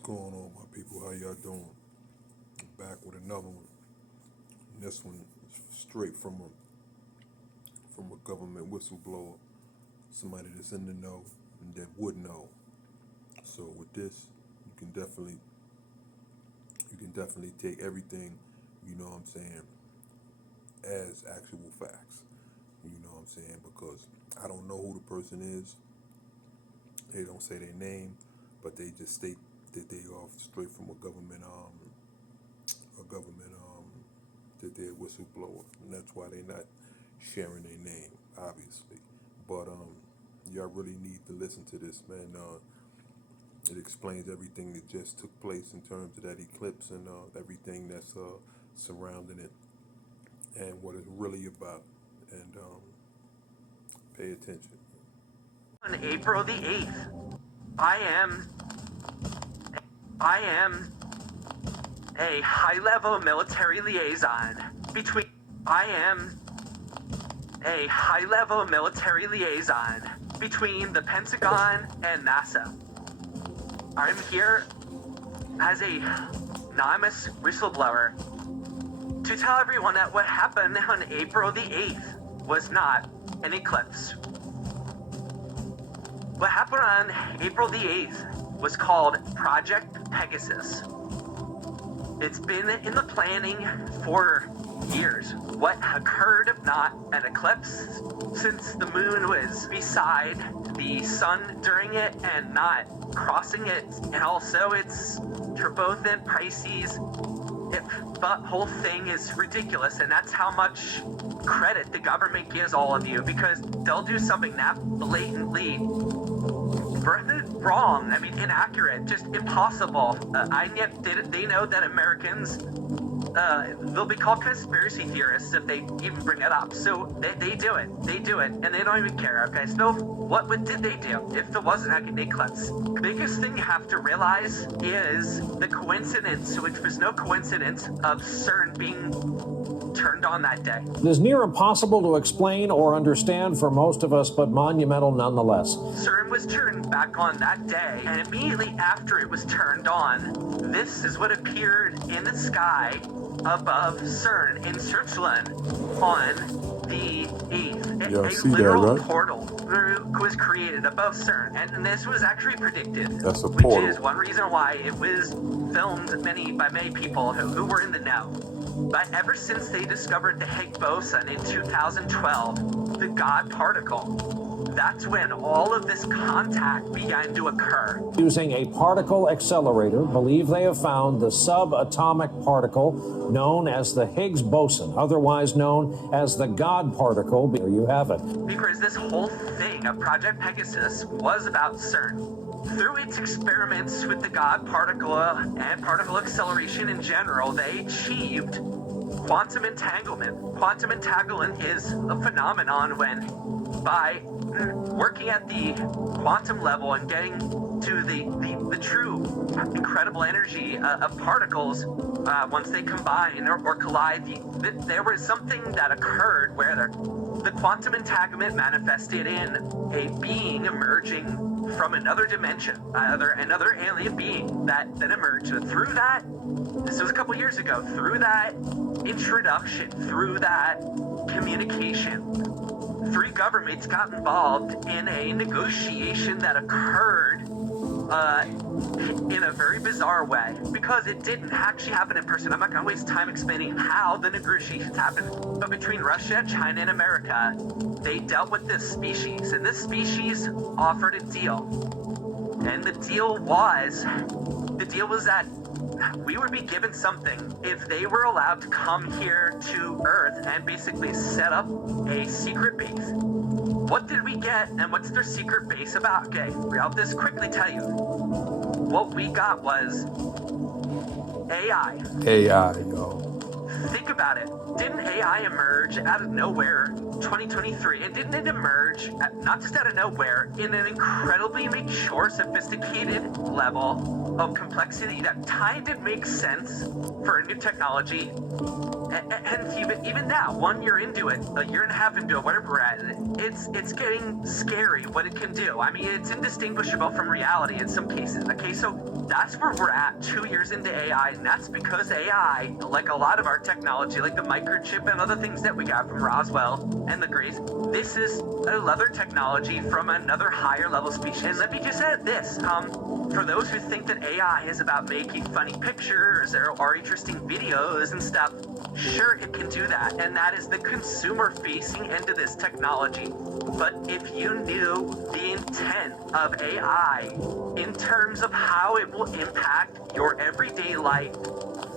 going on, my people? How y'all doing? Back with another one. This one is straight from a government whistleblower, somebody that's in the know and that would know. So with this, you can definitely you can definitely take everything, you know what I'm saying, as actual facts. You know what I'm saying? Because I don't know who the person is. They don't say their name, but they just state that they are straight from a government that they're a whistleblower, and that's why they're not sharing their name, obviously. But y'all really need to listen to this, man. It explains everything that just took place in terms of that eclipse and everything that's surrounding it and what it's really about. And pay attention. On April the 8th, I am I am a high-level military liaison between I am a high-level military liaison between the Pentagon and NASA. I'm here as a anonymous whistleblower to tell everyone that what happened on April the 8th was not an eclipse. What happened on April the 8th was called Project Pegasus. It's been in the planning for years. What occurred, if not an eclipse, since the moon was beside the sun during it and not crossing it, and also it's for both in Pisces. The whole thing is ridiculous, and that's how much credit the government gives all of you, because they'll do something that blatantly wrong, inaccurate, just impossible. And yet they know that Americans, they'll be called conspiracy theorists if they even bring it up. So they do it, and they don't even care, okay? So what did they do if there wasn't an eclipse? The biggest thing you have to realize is the coincidence, which was no coincidence, of CERN being turned on that day. It is near impossible to explain or understand for most of us, but monumental nonetheless. CERN was turned back on that day, and immediately after it was turned on, this is what appeared in the sky above CERN in Switzerland on the 8th. Y'all see a literal that, right? portal was created above CERN, and this was actually predicted. That's a portal. Which is one reason why it was filmed by many people who were in the know. But ever since they discovered the Higgs boson in 2012, the God particle, that's when all of this contact began to occur. Using a particle accelerator, believe they have found the subatomic particle known as the Higgs boson, otherwise known as the God particle. There you have it. Because this whole thing of Project Pegasus was about CERN. Through its experiments with the God particle and particle acceleration in general, they achieved quantum entanglement. Quantum entanglement is a phenomenon when, by working at the quantum level and getting to the true incredible energy of particles, once they combine or collide, there was something that occurred where the quantum entanglement manifested in a being emerging from another dimension, another alien being that emerged. So through that, this was a couple years ago, through that introduction, through that communication, three governments got involved in a negotiation that occurred in a very bizarre way, because it didn't actually happen in person. I'm not going to waste time explaining how the negotiations happened. But between Russia, China, and America, they dealt with this species, and this species offered a deal. And the deal was that we would be given something if they were allowed to come here to Earth and basically set up a secret base. What did we get, and what's their secret base about? Okay, I'll just quickly tell you. What we got was AI. AI, yo. Think about it. Didn't AI emerge out of nowhere 2023? And didn't it emerge, not just out of nowhere, in an incredibly mature, sophisticated level of complexity that kind of makes sense for a new technology? And even now, 1 year into it, a year and a half into it, whatever we're at, it's getting scary what it can do. I mean, it's indistinguishable from reality in some cases. Okay, so That's where we're at 2 years into AI, and that's because AI, like a lot of our technology, like the microchip and other things that we got from Roswell and the Greys, this is another technology from another higher level species. And let me just add this, for those who think that AI is about making funny pictures or interesting videos and stuff, sure, it can do that, and that is the consumer-facing end of this technology. But if you knew the intent of AI in terms of how it will impact your everyday life,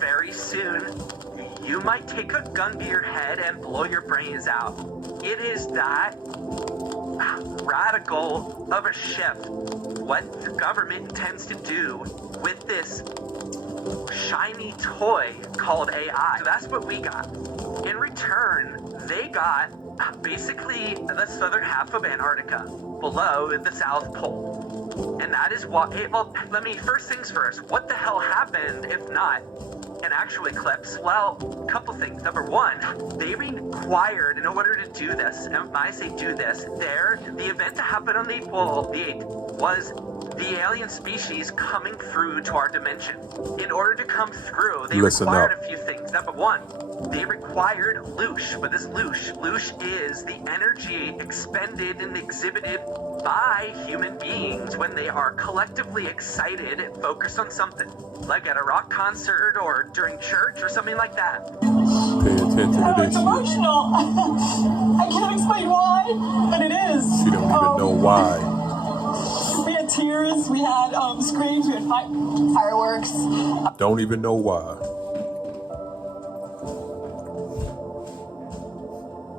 very soon, you might take a gun to your head and blow your brains out. It is that radical of a shift. What the government intends to do with this shiny toy called AI. So that's what we got. In return, they got basically the southern half of Antarctica, below the South Pole. And that is what, well, let me, first things first, what the hell happened if not an actual eclipse? Well, a couple things. Number one, they required, in order to do this, and when I say do this, the event to happen on the 8th was the alien species coming through to our dimension. In order to come through, they required a few things. Number one, they required loosh. What is loosh? Loosh is the energy expended and exhibited by human beings when they are collectively excited and focused on something, like at a rock concert or during church or something like that. Pay attention to this It's shit. emotional. I can't explain why, but it is. She don't even know why. We had tears, we had screams, we had fireworks. Don't even know why.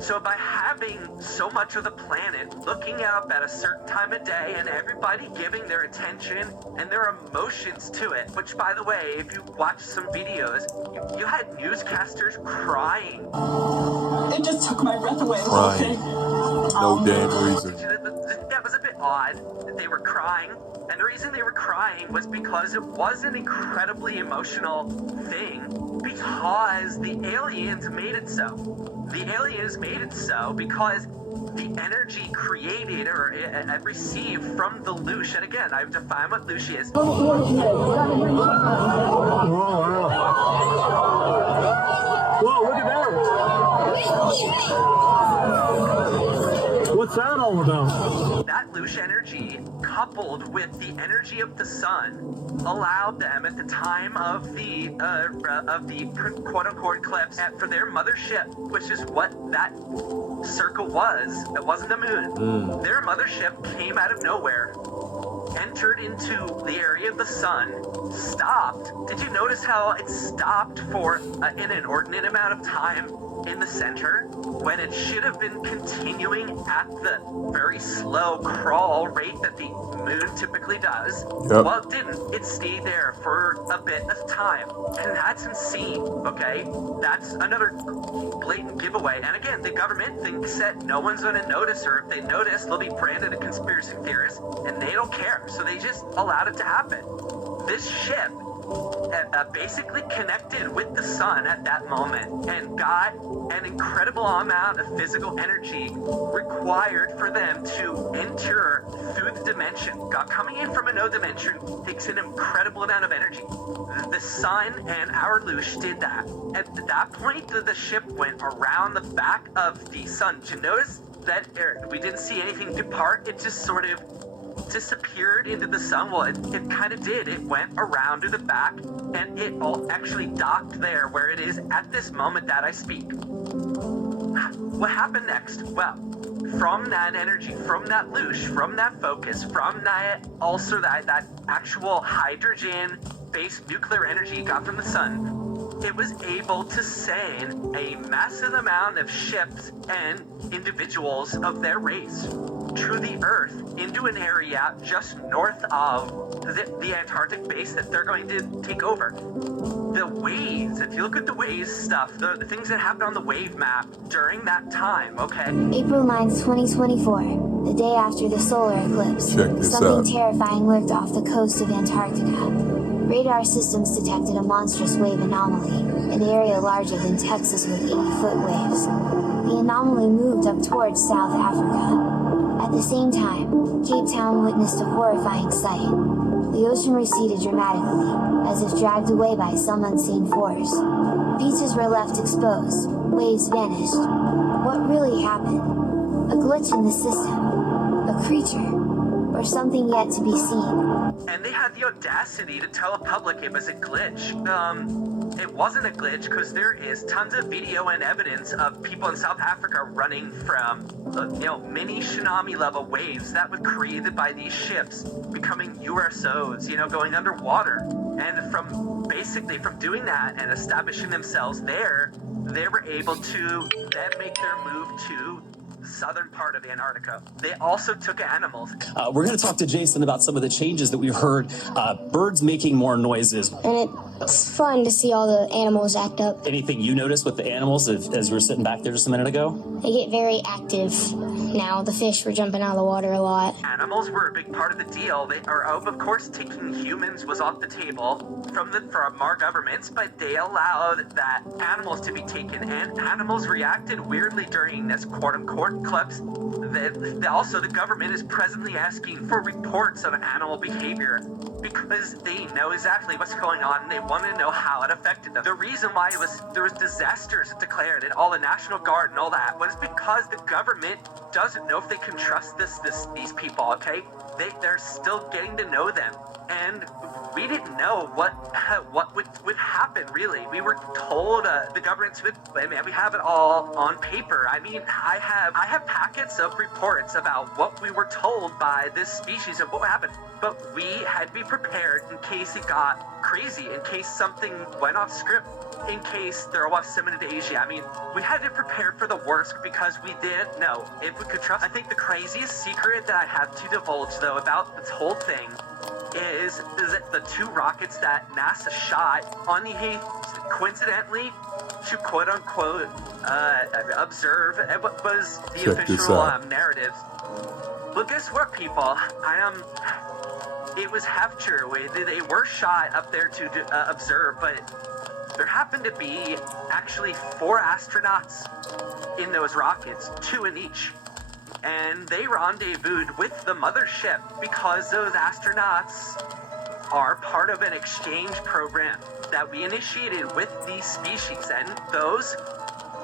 So by having so much of the planet looking up at a certain time of day and everybody giving their attention and their emotions to it, which by the way, if you watch some videos, you had newscasters crying. It just took my breath away. Crying. No damn reason. That was a bit odd that they were crying. And the reason they were crying was because it was an incredibly emotional thing, because the aliens made it so. The aliens made it so because the energy created or received from the loosh, and again, I've defined what loosh is. Whoa, look at that! What's that all about? That loosh energy, coupled with the energy of the sun, allowed them at the time of the quote-unquote eclipse for their mothership, which is what that circle was. It wasn't the moon. Their mothership came out of nowhere, entered into the area of the sun, stopped. Did you notice how it stopped for an inordinate amount of time in the center when it should have been continuing at the very slow crawl rate that the moon typically does? Yep. Well, it didn't. It stayed there for a bit of time. And that's insane, okay? That's another blatant giveaway. And again, the government thinks that no one's going to notice, or if they notice, they'll be branded a conspiracy theorist, and they don't care. So they just allowed it to happen. This ship basically connected with the sun at that moment and got an incredible amount of physical energy required for them to enter through the dimension. Coming in from another dimension takes an incredible amount of energy. The sun and our loosh did that. At that point, the ship went around the back of the sun. Did you notice that we didn't see anything depart? It just sort of disappeared into the sun. Well, it kind of did. It went around to the back, and it all actually docked there where it is at this moment that I speak. What happened next? Well, from that energy, from that loosh, from that focus, from that also that actual hydrogen-based nuclear energy it got from the sun, it was able to send a massive amount of ships and individuals of their race to the Earth into an area just north of the Antarctic base that they're going to take over. The waves, if you look at the waves stuff, the things that happened on the wave map during that time, okay? April 9th, 2024, the day after the solar eclipse. Check this Something out. terrifying lurked off the coast of Antarctica. Radar systems detected a monstrous wave anomaly, an area larger than Texas with 80-foot waves. The anomaly moved up towards South Africa. At the same time, Cape Town witnessed a horrifying sight. The The ocean receded dramatically, as if dragged away by some unseen force. Beaches were left exposed, waves vanished. What really happened? A glitch in the system? A creature? Or something yet to be seen? And they had the audacity to tell the public it was a glitch. It wasn't a glitch because there is tons of video and evidence of people in South Africa running from, mini tsunami level waves that were created by these ships, becoming USOs, going underwater. And from doing that and establishing themselves there, they were able to then make their move to the southern part of Antarctica. They also took animals. We're going to talk to Jason about some of the changes that we heard. Birds making more noises. And it's fun to see all the animals act up. Anything you noticed with the animals as you were sitting back there just a minute ago? They get very active now. The fish were jumping out of the water a lot. Animals were a big part of the deal. Of course, taking humans was off the table from our governments, but they allowed that animals to be taken, and animals reacted weirdly during this quote-unquote eclipse. Also, the government is presently asking for reports of animal behavior because they know exactly what's going on and they want to know how it affected them. The reason why there was disasters declared and all the National Guard and all that was because the government doesn't know if they can trust these people, okay? They're still getting to know them, and we didn't know what would happen, really. We were told the governments would, and we have it all on paper. I mean, I have packets of reports about what we were told by this species of what happened, but we had to be prepared in case it got crazy, in case something went off script, in case there was similar to Asia. I mean, we had to prepare for the worst because we didn't know if we could trust. I think the craziest secret that I have to divulge, though, about this whole thing is that the two rockets that NASA shot on the 8th, coincidentally, to quote-unquote observe what was the Check this official out. narrative. Well, guess what, people? It was half true. They were shot up there to observe, but there happened to be actually 4 astronauts in those rockets, 2 in each. And they rendezvoused with the mothership because those astronauts are part of an exchange program that we initiated with these species. And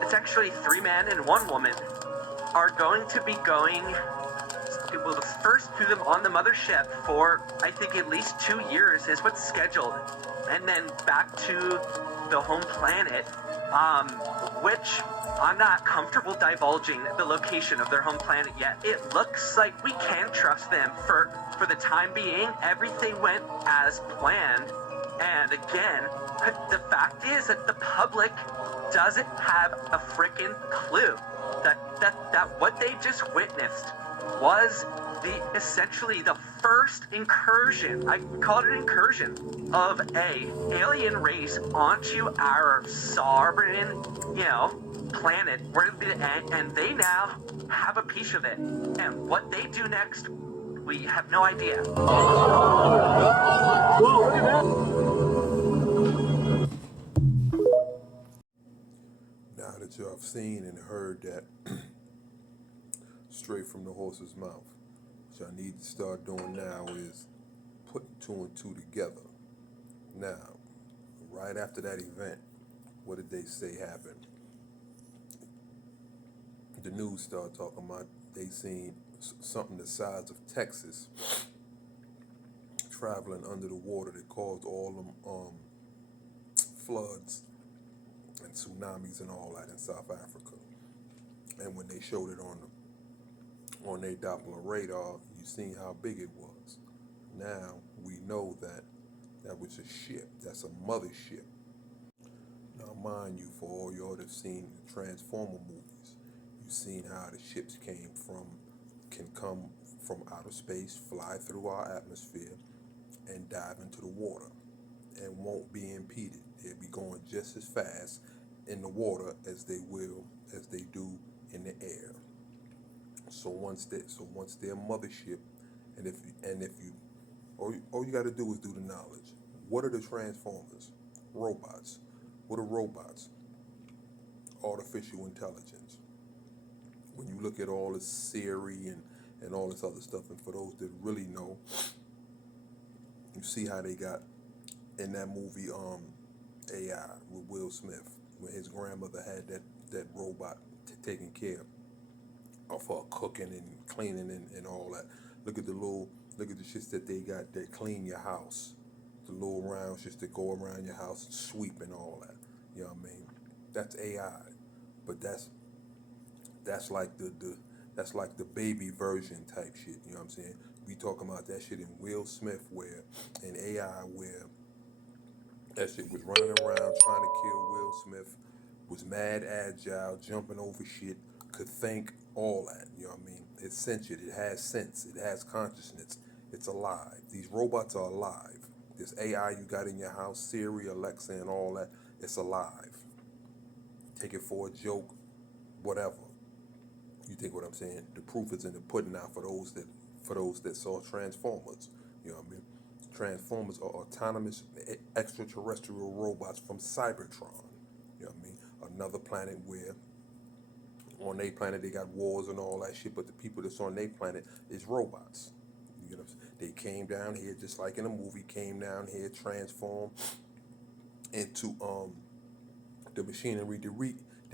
it's actually 3 men and 1 woman, are going to be going, the first to them on the mothership for, I think, at least 2 years is what's scheduled. And then back to the home planet, which I'm not comfortable divulging the location of their home planet yet. It looks like we can trust them for the time being. Everything went as planned. And again, the fact is that the public doesn't have a freaking clue that what they just witnessed was essentially the first incursion, I call it an incursion, of a alien race onto our sovereign, planet, and they now have a piece of it. And what they do next, we have no idea. Whoa, look at that. Now that you have seen and heard that straight from the horse's mouth, what I need to start doing now is putting 2 and 2 together. Now, right after that event, what did they say happened? The news started talking about they seen something the size of Texas traveling under the water that caused all them floods and tsunamis and all that in South Africa. And when they showed it on their Doppler radar, you seen how big it was. Now we know that was a ship. That's a mothership. Now, mind you, for all y'all that have seen the Transformer movies, you've seen how the ships can come from outer space, fly through our atmosphere, and dive into the water, and won't be impeded. They'll be going just as fast in the water as they do in the air. So once their mothership, and if you all you got to do is do the knowledge. What are the Transformers? Robots. What are robots? Artificial intelligence. When you look at all this Siri and all this other stuff, and for those that really know, You see how they got in that movie AI with Will Smith, when his grandmother had that robot taking care of her cooking and cleaning and all that. Look at the shits that they got that clean your house, the little round shits that go around your house and sweep and all that. You know what I mean? That's AI, but that's like that's like the baby version type shit. You know what I'm saying? We talking about that shit in Will Smith, where in AI, where that shit was running around trying to kill Will Smith, was mad agile, jumping over shit, could think, all that. You know what I mean? It's sentient. It has sense. It has consciousness. It's alive. These robots are alive. This AI you got in your house, Siri, Alexa, and all that, it's alive. Take it for a joke, whatever. You think what I'm saying? The proof is in the pudding now for those that saw Transformers. You know what I mean? Transformers are autonomous extraterrestrial robots from Cybertron. You know what I mean? Another planet where on their planet they got wars and all that shit, but the people that's on their planet is robots. You know what I'm saying? They came down here just like in a movie, came down here, transformed into the machinery that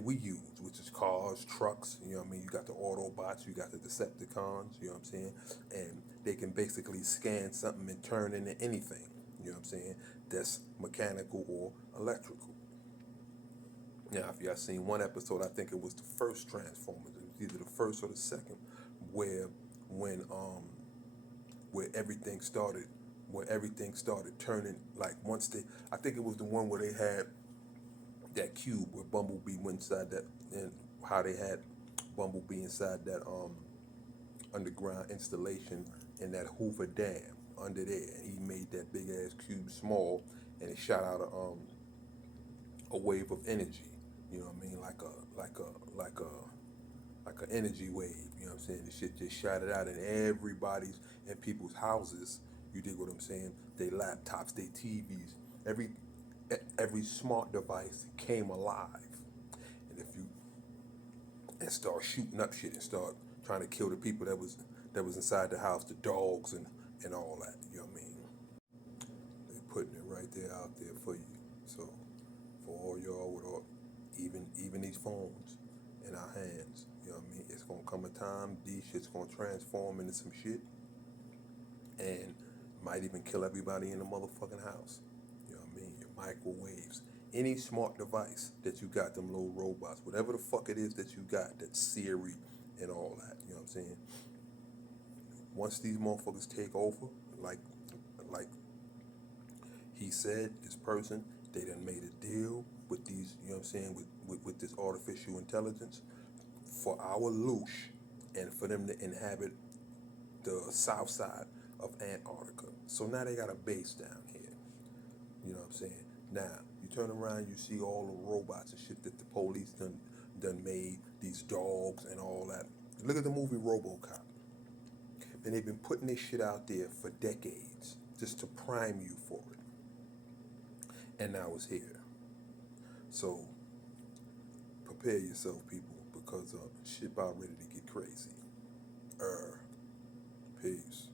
we use, which is cars, trucks, you know what I mean? You got the Autobots, you got the Decepticons, you know what I'm saying? And they can basically scan something and turn into anything, you know what I'm saying? That's mechanical or electrical. Now, if y'all seen one episode, I think it was the first Transformers, it was either the first or the second, where everything started turning, like once I think it was the one where they had that cube where Bumblebee went inside that, and how they had Bumblebee inside that underground installation in that Hoover Dam under there. He made that big ass cube small, and it shot out a wave of energy. You know what I mean? Like an energy wave. You know what I'm saying? The shit just shot it out, and everybody's in people's houses. You dig what I'm saying? They laptops, they TVs, every smart device came alive. And if you and start shooting up shit and start trying to kill the people that was inside the house, the dogs and all that. You know what I mean? They putting it right there out there for you. So for all y'all with all, even these phones in our hands, you know what I mean? It's gonna come a time these shit's gonna transform into some shit and might even kill everybody in the motherfucking house. You know what I mean? Your microwaves, any smart device that you got, them little robots, whatever the fuck it is that you got, that's Siri and all that. You know what I'm saying? Once these motherfuckers take over, like he said, this person, they done made a deal with these, you know what I'm saying, with this artificial intelligence for our loosh and for them to inhabit the south side of Antarctica. So now they got a base down here. You know what I'm saying? Now, you turn around, you see all the robots and shit that the police done made, these dogs and all that. Look at the movie RoboCop. And they've been putting this shit out there for decades just to prime you for it. And now it's here. So prepare yourself, people, because shit about ready to get crazy. Peace.